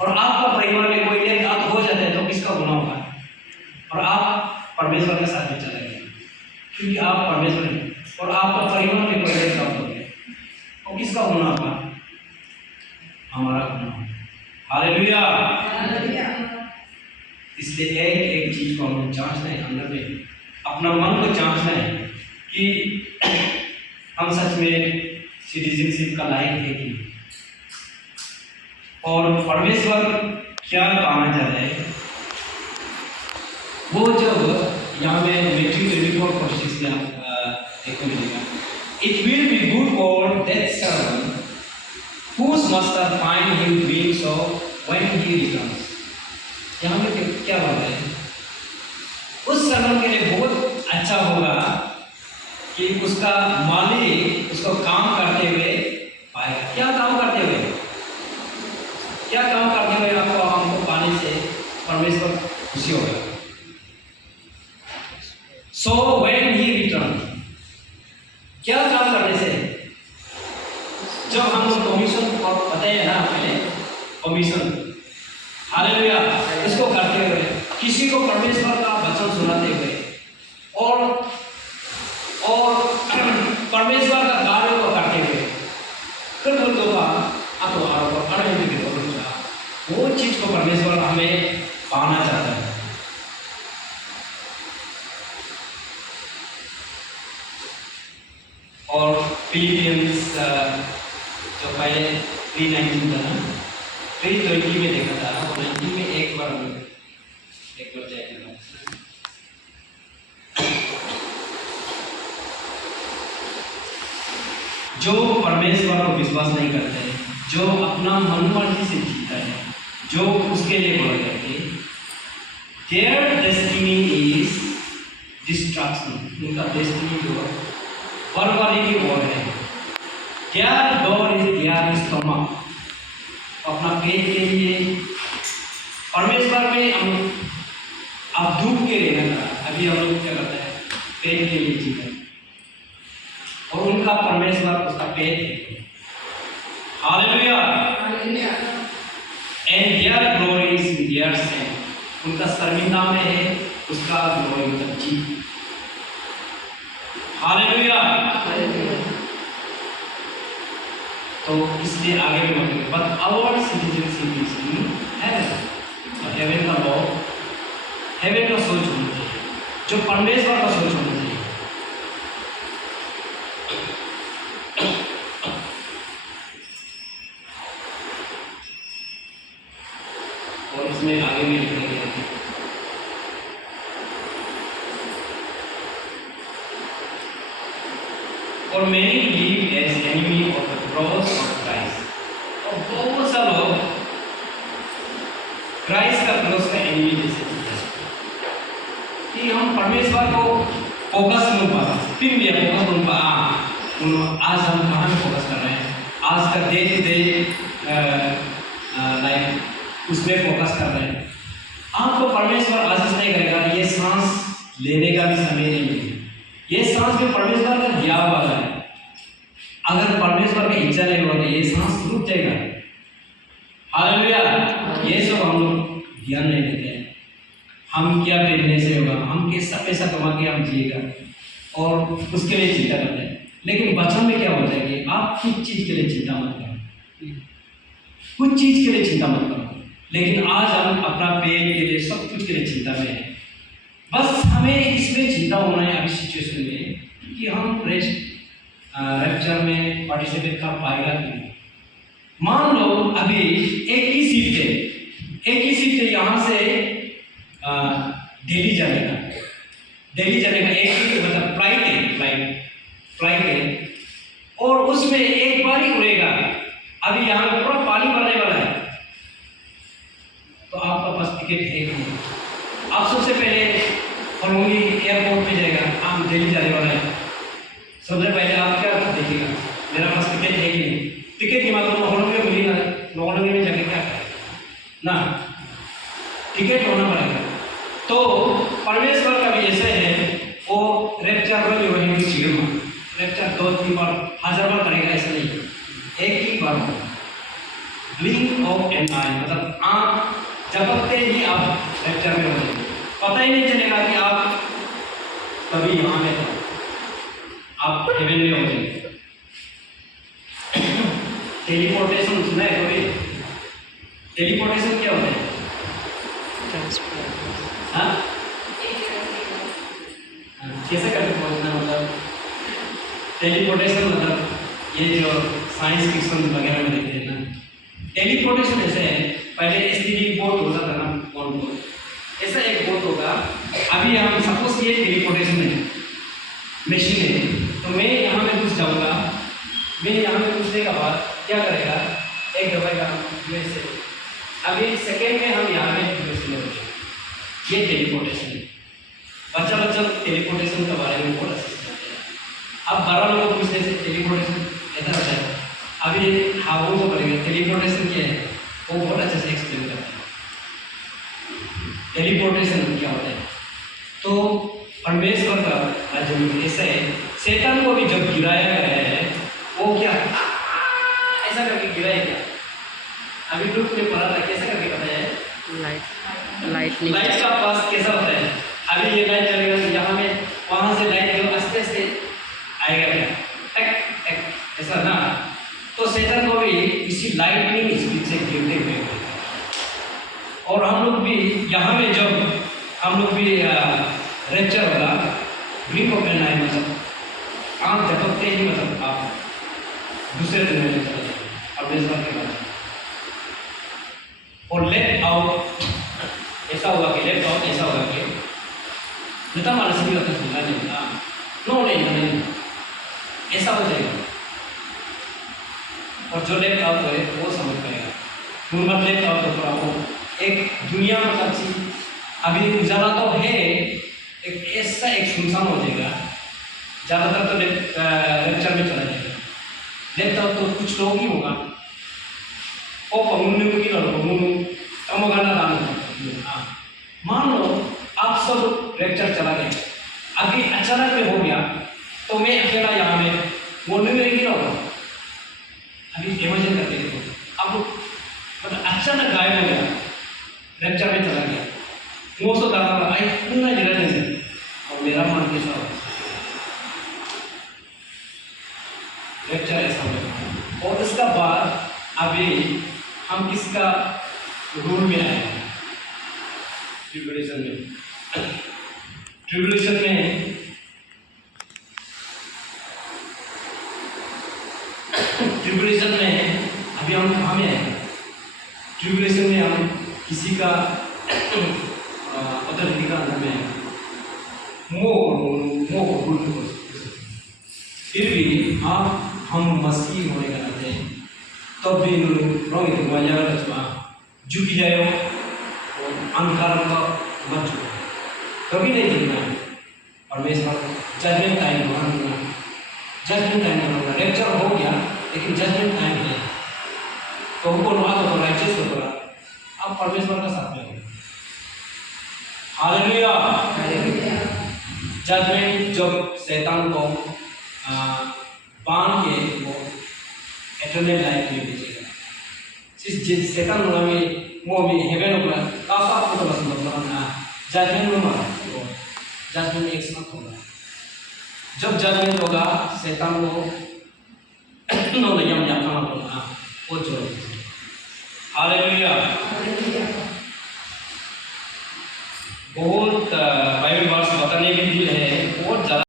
और आपका परिवार में कोई एक आप हो जाता है तो किसका गुनाह होगा? और आप परमेश्वर के साथ में चले गए क्योंकि आप परमेश्वर हैं, और आपका परिवार में कोई एक हो गया तो किसका गुनाह होगा? हमारा गुनाह। हालेलुया। इसलिए एक एक चीज को हम जांचना है, अंदर में अपना मन को जांचना है कि हम सच में सिटीजनशिप का लायक है कि, और परमेश्वर क्या पाना चाहता है। वो जब यहाँ में मैथ्यू 24:46 में देखने मिलेगा, it will be good for that servant whose master find him doing so when he returns। यहाँ में क्या बात है? उस सर्वेंट के लिए बहुत अच्छा होगा कि उसका मालिक उसको काम करते हुए पाएगा। क्या काम करते हुए? क्या काम करते हुए आपको हमको पाने से परमेश्वर खुशी होगा? So when he return, क्या काम करने से? जब हम लोग कमीशन और बताइए ना पहले कमीशन, हालेलुया, इसको करते हुए किसी को परमेश्वर का वचन सुनाते हुए और परमेश्वर का कार्य को करते हुए फिर वो चीज को परमेश्वर हमें पाना चाहता है। और फिलिपियंस जो पहले 3:19 था ना, 3:20 में देखा था, 19 में एक बार जाएगा। जो परमेश्वर को विश्वास नहीं करते हैं, जो अपना मनमर्जी से जीता है, जो उसके लिए बोला करके देयर डेस्टिनी इज डिस्ट्रक्शन। उनका डेस्टिनी जो बर्बादी की ओर है। Their door is their stomach. अपना पेट के लिए परमेश्वर में हम अब दुख के लिए ना, अभी हम लोग क्या करते हैं? पेट के लिए जीते हैं, और उनका परमेश्वर उसका पेट है। Hallelujah. And there glory is in their same. उनका शर्मिंदा में है उसका ग्लोरी मतलब जीत। हालेलुया। तो इसलिए आगे भी बोलेंगे, but our citizenship is in heaven. और हेवन का लॉ, हेवन का सोच होना चाहिए, जो परमेश्वर का सोच होना चाहिए। और इसमें आगे भी लिखेंगे और many live as enemy of the cross of Christ। और बहुत सा लोग क्राइस्ट का क्रॉस का एनिमी जैसे कि हम परमेश्वर को फोकस नहीं पा फिर भी फोकस नहीं पा। आज हम कहाँ पे फोकस कर रहे हैं? आज का डे टू डे लाइफ उसमें फोकस कर रहे हैं। आपको परमेश्वर आशीष नहीं करेगा। ये सांस लेने का भी समय नहीं मिलेगा। ये सांस भी परमेश्वर का दिया हुआ है। अगर परमेश्वर की इच्छा नहीं होगी ये सांस रुक जाएगा। हालेलुया। ये सब हम लोग ध्यान नहीं देते हैं। हम क्या पहनने से होगा, हम कैसा पैसा कमा के हम जिएगा और उसके लिए चिंता करते हैं। लेकिन बचपन में क्या होता है कि आप कुछ चीज के लिए चिंता मत करो, कुछ चीज के लिए चिंता मत करो। लेकिन आज हम अपना पेट के लिए सब कुछ के लिए चिंता में है। बस हमें इसमें चिंता होना है अभी सिचुएशन में कि हम रैप्चर में पार्टिसिपेट कर पाएगा कि नहीं। मान लो अभी एक ही सीट है यहाँ से दिल्ली जाने का एक ही मतलब फ्लाइट है और उसमें एक बार ही उड़ेगा। अभी यहाँ पे पूरा पानी भरने वाला है तो आपका पास टिकट है कि नहीं? आप सबसे पहले फलोंगी एयरपोर्ट में जाएगा, आप दिल्ली जाने वाला है। सबसे पहले आप क्या देखिएगा, मेरा पास टिकट है कि नहीं? टिकट की मात्र नौकरी मिली ना, नौकरी में जाके क्या करें ना, टिकट होना पड़ेगा। तो परमेश्वर का भी ऐसे है, वो रैप्चर में जो है रैप्चर 2-3 बार 1000 बार करेगा, ऐसा नहीं, एक ही बार होगा। ब्लिंक ऑफ एन आई, मतलब आँख झपकते ही आप रैप्चर में हो जाएंगे, पता ही नहीं चलेगा कि आप कभी यहाँ में हो, आप हेवन में हो जाएंगे। टेलीपोर्टेशन सुना है कभी? टेलीपोर्टेशन क्या होता है? हाँ, कैसे करके पहुँचना, मतलब टेलीपोर्टेशन, मतलब ये जो साइंस फिक्शन वगैरह में देखते हैं ना, टेलीपोर्टेशन ऐसे है, पहले एसटीडी बोर्ड होता था ना, फोन बोर्ड, ऐसा एक बोर्ड होगा। अभी हम सपोज ये टेलीपोर्टेशन है, मशीन है, तो मैं यहाँ में घुस जाऊँगा, मैं यहाँ में घुसने के बाद क्या करेगा, एक दबाएगा यूएसए, अभी सेकेंड में हम यहाँ में यूएसए में हो जाएंगे। ये टेलीपोर्टेशन है। बच्चा बच्चा टेलीपोर्टेशन के बारे में बहुत अच्छे से जानते हैं। अब 12 लोगों को पूछने से टेलीपोर्टेशन ऐसा होता है, अभी हाँ वो तो करेंगे टेलीपोर्टेशन क्या है, वो बहुत अच्छे से एक्सप्लेन करते हैं टेलीपोर्टेशन क्या होता है। तो परमेश्वर का राज्य में ऐसा है, शैतान को भी जब गिराया गया है, वो क्या ऐसा करके गिराया क्या, अभी ग्रुप में पढ़ा था, कैसा करके बताया है, लाइट का पास कैसा होता है, अभी ये लाइट चलेगा तो यहाँ में वहाँ से लाइट जो आस्ते आस्ते आएगा क्या, टक टक ऐसा ना, तो शैतान को भी इसी लाइटनिंग स्पीड से गिरते हुए, और हम लोग भी यहाँ में जब हम लोग भी रैप्चर होगा, ब्लिंक ऑफ एन आई, मतलब आँख झपकते ही मतलब आप दूसरे दुनिया में चले जाएंगे परमेश्वर के बाद। और लेफ्ट आउट ऐसा होगा कि लेफ्ट आउट ऐसा होगा कि नेता मानसिक भी लगता सुनना नहीं, नो नहीं ऐसा हो जाएगा, और जो लेफ्ट आउट है वो समझ पाएगा। नॉर्मल लेफ्ट आउट तो पूरा वो एक दुनिया मतलब चीज, अभी उजाला तो है, एक ऐसा एक सुनसान हो जाएगा, ज़्यादातर तो लेक्चर में चला जाएगा। लेफ्ट आउट तो कुछ लोग ही होगा, ओ पमुन्नु की लड़को मुन्नु कमगाना दान। हाँ, मान लो आप सब लेक्चर चला गया, अभी अचानक में हो गया, तो मैं अकेला यहाँ में बोलने में नहीं होगा, अभी इमेजिन करते हैं, अब मतलब अचानक गायब हो गया, लेक्चर में चला गया, वो सो दादा आई पूरा जगह नहीं, और मेरा मन कैसा हो, लेक्चर ऐसा हो। और इसका बाद अभी हम किसका रूल में आए, ट्रिब्यूलेशन में। ट्रिब्यूलेशन में अभी हम कहाँ में आए, ट्रिब्यूलेशन में हम किसी का अथॉरिटी का अंदर में आए, मोह, फिर भी हम मसीह होने का नाते तब भी रोहित मजा झुकी जाए, अंधकार का मत झुको, कभी नहीं झुकना है। परमेश्वर जजमेंट टाइम होगा, जजमेंट टाइम होगा, लेक्चर हो गया लेकिन जजमेंट टाइम है, तो हमको तो राइचियस होगा, आप परमेश्वर का साथ में होगा। हालेलुया। जजमेंट जब शैतान को बांध के वो एटर्नल लाइफ में भेजेगा, जिस शैतान में वो भी हेवन होगा, काफा आपको तो बस मतलब ना जजमेंट में मारा, जजमेंट एक साथ होगा, जब जजमेंट होगा शैतान को नो नियम जाना होगा, वो जोड़। हालेलुया। बहुत